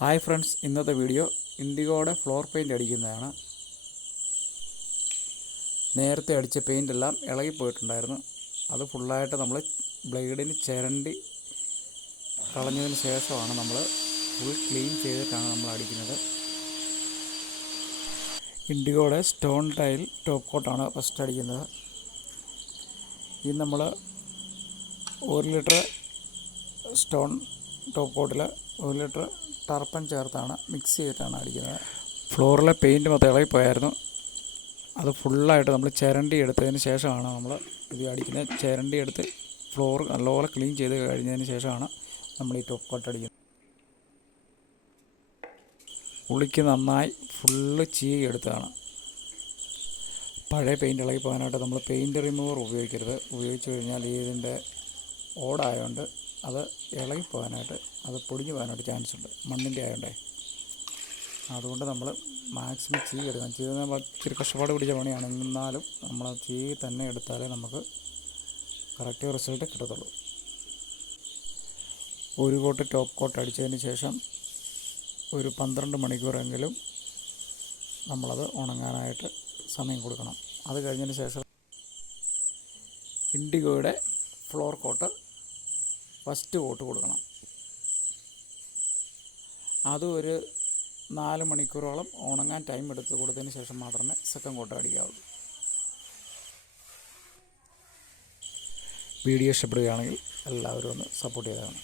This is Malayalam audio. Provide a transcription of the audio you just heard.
ഹായ് ഫ്രണ്ട്സ്, ഇന്നത്തെ വീഡിയോ ഇൻഡിഗോയുടെ ഫ്ലോർ പെയിൻറ്റ് അടിക്കുന്നതാണ്. നേരത്തെ അടിച്ച പെയിൻ്റെല്ലാം ഇളകിപ്പോയിട്ടുണ്ടായിരുന്നു. അത് ഫുള്ളായിട്ട് നമ്മൾ ബ്ലേഡിന് ചിരണ്ടി കളഞ്ഞതിന് ശേഷമാണ് നമ്മൾ ഫുൾ ക്ലീൻ ചെയ്തിട്ടാണ് നമ്മൾ അടിക്കുന്നത്. ഇൻഡിഗോയുടെ സ്റ്റോൺ ടൈൽ ടോപ്പ് കോട്ടാണ് ഫസ്റ്റ് അടിക്കുന്നത്. ഇത് നമ്മൾ 1 ലിറ്റർ സ്റ്റോൺ ടോപ്പ് കോട്ടിൽ 1 ലിറ്റർ ടർപ്പൻ ചേർത്താണ് മിക്സ് ചെയ്തിട്ടാണ് അടിക്കുന്നത്. ഫ്ലോറിലെ പെയിൻറ്റ് മൊത്തം ഇളകിപ്പോയായിരുന്നു. അത് ഫുള്ളായിട്ട് നമ്മൾ ചിരണ്ടി എടുത്തതിന് ശേഷമാണ് നമ്മൾ ഇത് അടിക്കുന്നത്. ചിരണ്ടി എടുത്ത് ഫ്ലോർ നല്ലപോലെ ക്ലീൻ ചെയ്ത് കഴിഞ്ഞതിന് ശേഷമാണ് നമ്മൾ ഈ ടോപ്പ് കോട്ട് അടിക്കുന്നത്. ഉള്ളിക്ക് നന്നായി ഫുള്ള് ചീകി എടുത്തതാണ്. പഴയ പെയിൻറ്റ് ഇളകി പോകാനായിട്ട് നമ്മൾ പെയിൻറ്റ് റിമൂവർ ഉപയോഗിക്കരുത്. ഉപയോഗിച്ച് കഴിഞ്ഞാൽ ഇതിൻ്റെ ഓടായതുകൊണ്ട് അത് ഇളകിപ്പോകാനായിട്ട്, അത് പൊടിഞ്ഞു പോകാനായിട്ട് ചാൻസ് ഉണ്ട്, മണ്ണിൻ്റെ ആയതുകൊണ്ടേ. അതുകൊണ്ട് നമ്മൾ മാക്സിമം ചീകി എടുക്കണം. ചെയ്ത് ഇച്ചിരി കഷ്ടപ്പാട് പിടിച്ച പണിയാണ്. എന്നാലും നമ്മൾ ചീകി തന്നെ എടുത്താലേ നമുക്ക് കറക്റ്റ് റിസൾട്ട് കിട്ടത്തുള്ളൂ. ഒരു കോട്ട് ടോപ്പ് കോട്ട് അടിച്ചതിന് ശേഷം ഒരു 12 മണിക്കൂറെങ്കിലും നമ്മളത് ഉണങ്ങാനായിട്ട് സമയം കൊടുക്കണം. അത് കഴിഞ്ഞതിന് ശേഷം ഇൻഡിഗോയുടെ ഫ്ലോർ കോട്ട് ഫസ്റ്റ് കോട്ട് കൊടുക്കണം. അത് ഒരു 4 മണിക്കൂറോളം ഉണങ്ങാൻ ടൈം എടുത്ത് കൊടുത്തതിന് ശേഷം മാത്രമേ സെക്കൻഡ് കോട്ട് അടിക്കാവൂ. വീഡിയോ ഇഷ്ടപ്പെടുകയാണെങ്കിൽ എല്ലാവരും ഒന്ന് സപ്പോർട്ട് ചെയ്തതാണ്.